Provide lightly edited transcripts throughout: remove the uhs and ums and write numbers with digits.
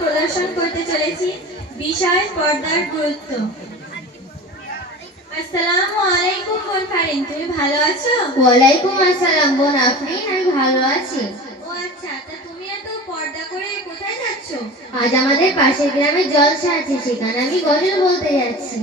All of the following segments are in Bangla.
প্রদর্শন করতে চলেছি বিষয় পর্দার গুরুত্ব। আসসালামু আলাইকুম বোন ফারিন, তুমি ভালো আছো? ওয়ালাইকুম আসসালাম বোন আফরিন, আমি ভালো আছি। ও আচ্ছা, তা তুমি এত পর্দা করে কোথায় যাচ্ছ? আজ আমাদের পাশের গ্রামে জলসা আছে, সেখানে আমি গজল বলতে যাচ্ছি।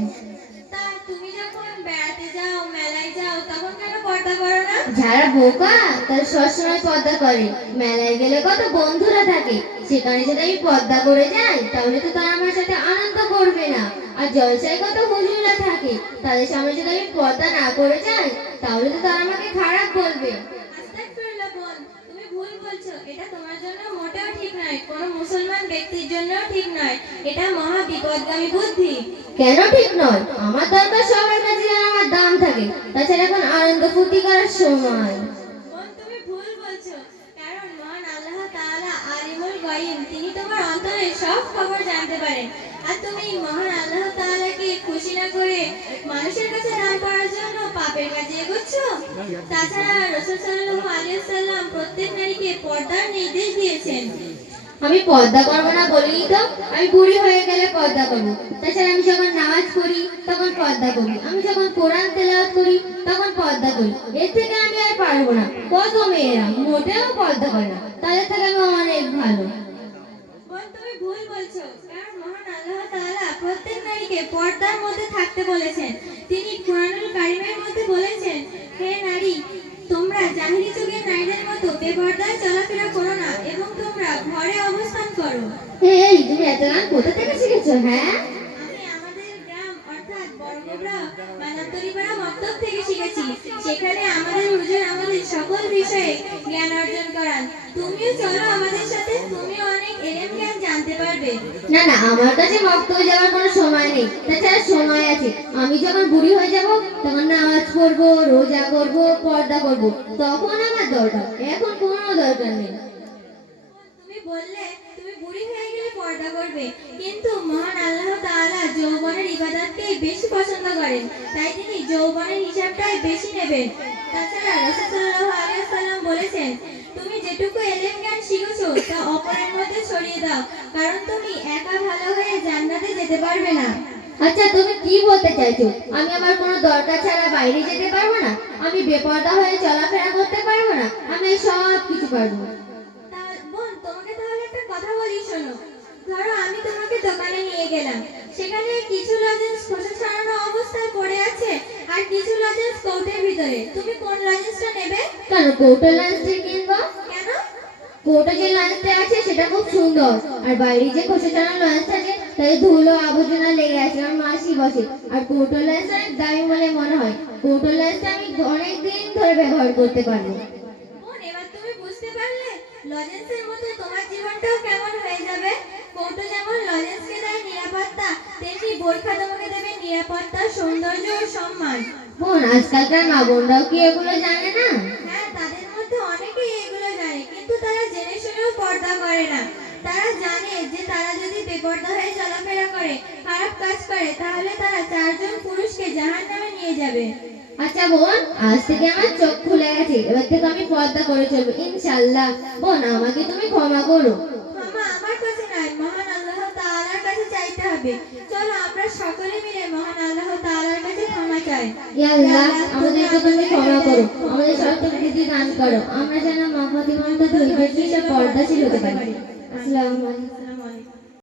তা তুমি যখন বেড়াতে যাও, মেলায় যাও, তখন কেন পর্দা করো না? যারা বোকা তারা সবসময় পর্দা করে। মেলায় গেলে কত বন্ধুরা থাকে, সেখানে যদি আমি পর্দা করে যাই তাহলে তো তারা আমার সাথে আনন্দ করবে না। আর জলসায় কত হুজুররা থাকে, তাদের সামনে যদি আমি পর্দা না করে যাই তাহলে তো তারা আমাকে খারাপ বলবে। আস্তাগফিরুল্লাহ বোন, তুমি ভুল বলছো। এটা তোমার জন্য মোটেও ঠিক নয়, কোনো মুসলমান ব্যক্তির জন্যও ঠিক নয়। এটা মহা বিপদগামী বুদ্ধি। কেন ঠিক নয়? আমার দরকার সবার কাছে যেন আমার দাম থাকে, তাছাড়া এখন আনন্দ ফুর্তি করার সময়। বোন, তুমি ভুল বলছো। কারণ মহান আল্লাহ তাআলা আলিমুল গায়ব, তিনি তোমার অন্তরের সব খবর জানতে পারেন। আর তুমি মহান আল্লাহ তাআলাকে খুশি না করে মানুষের কাছে নাম করার জন্য পাপের কাজে এগোচ্ছ। তাছাড়া রাসূল সাল্লাল্লাহু আলাইহি ওয়াসাল্লাম প্রত্যেক নারীকে পর্দার নির্দেশ দিয়েছেন। আমি পর্দা করবো না বলিনি তো, আমি বুড়ি হয়ে গেলে পর্দা করবো। তাছাড়া আমি যখন নামাজ পড়ি তখন পর্দা করি, আমি যখন কোরআন তেলাওয়াত করি তখন পর্দা করি। এর থেকে আমি আর পারবো না। কত মেয়েরা মোটেও পর্দা করে না, তাদের থেকে আমি অনেক ভালো। বোন, তুমি ভুল বলছো। কারণ মহান আল্লাহ তাআলা প্রত্যেক নারীকে পর্দার মধ্যে থাকতে বলেছেন। তিনি কুরআনুল কারীমের মধ্যে বলেছেন, হে নারী, তোমরা জাহিলি যুগের নারীদের মতো বেপরদায় চলাফেরা করো না এবং তোমরা ঘরে অবস্থান করো। এই তুমি এত গান কোথা থেকে শিখেছো? হ্যাঁ, আমি আমাদের গ্রাম অর্থাৎ বড়গোবরা বানাতরিপাড়া মক্তব থেকে শিখেছি। সেখানে আমাদের হুজুর আমাদের সকল বিষয়ে জ্ঞান অর্জন করান। তুমিও চলো আমাদের সাথে, তুমিও অনেক এলেম জ্ঞান জানতে পারবে। না না, আমার কাছে মক্তবে যাওয়ার কোনো সময় নেই। তাছাড়া সময় আছে, আমি যখন বুড়ি হয়ে যাব তখন নামাজ পড়বো, রোজা করবো, পর্দা করবো, তখন আমার দরকার। এখন কোনো দরকার নেই। তুমি বললে তুমি বুড়ি হয়ে গেলে পর্দা করবে, কিন্তু মহান আল্লাহ তাআলা যৌবনের ইবাদতকেই বেশি পছন্দ করেন। তাই তিনি যৌবনের হিসাবটাই বেশি নেবেন। তাছাড়া রাসূল সাল্লাল্লাহু আলাইহি ওয়াসাল্লাম বলেছেন, তুমি যেটুকু এলেম জ্ঞান শিখেছো তা অপরের মধ্যে ছড়িয়ে দাও, কারণ তুমি একা ভালো হয়ে জান্নাতে যেতে পারবে না। আচ্ছা, তুমি কি বলতে চাইছো? আমি আমার কোনো দরকার ছাড়া বাইরে যেতে পারবো না? আমি বেপরদা হয়ে চলাফেরা করতে পারবো না? আমি সব কিছু পারবো। বোন, তোমাকে তাহলে একটা কথা বলি, শোনো। ধরো আমি তোমাকে দোকানে নিয়ে গেলাম, সেখানে কিছু লজেন্স খোসা ছাড়ানো অবস্থায় পড়ে আছে আর কিছু লজেন্স কৌটের ভিতরে। তুমি কোন লজেন্সটা নেবে? কেন কৌটো লাঞ্চটা কিনবো? কেন? কৌটো যে লাঞ্চটা আছে সেটা খুব সুন্দর, আর বাইরে যে খোসা ছাড়ানো লাঞ্চ আছে তাতে ধুলো আবর্জনা লেগে আছে, আমার মাসি বসে। আর কৌটো লাঞ্চটা অনেক দামি বলে মনে হয়। কৌটো লাঞ্চটা আমি অনেক দিন ধরে ব্যবহার করতে পারবো। বোন, এবার তুমি বুঝতে পারলে লজেন্সের মতো তোমার জীবনটাও কেমন হয়ে যাবে। কৌটো যেমন লজেন্সকে দেয় নিরাপত্তা, তেমনি বোরখা তোমাকে দেবে নিরাপত্তা, সৌন্দর্য ও সম্মান। বোন, আজকালকার মা বোনরাও কি এগুলো জানে না? হ্যাঁ, তাদের মধ্যে অনেকেই এগুলো জানে, কিন্তু তারা জেনে শুনেও পর্দা করে না। তারা জানে যে তারা যদি বেপর্দা হয়ে চলাফেরা করে, খারাপ কাজ করে, তাহলে তারা চারজন পুরুষকে জাহান্নামে নিয়ে যাবে। আচ্ছা বোন, আজ থেকে আমার চোখ খুলে গেছে, এবার থেকে আমি পর্দা করে চলবো ইনশাআল্লাহ। বোন, আমাকে তুমি ক্ষমা করো। ক্ষমা আমার কাছে নয়, মহান আল্লাহ তাআলার কাছে চাইতে হবে। চলো আমরা সকলে মিলে মহান আল্লাহ তাআলার কাছে ক্ষমা চাই। ইয়া আল্লাহ, আমাদেরকে তুমি ক্ষমা করো, আমাদের সঠিক বুদ্ধি দান করো, আমরা যেন মা ফাতিমার মতো ধৈর্যশীল ও পর্দাশীল হতে পারি। আসসালামু আলাইকুম। আসসালামু আলাইকুম।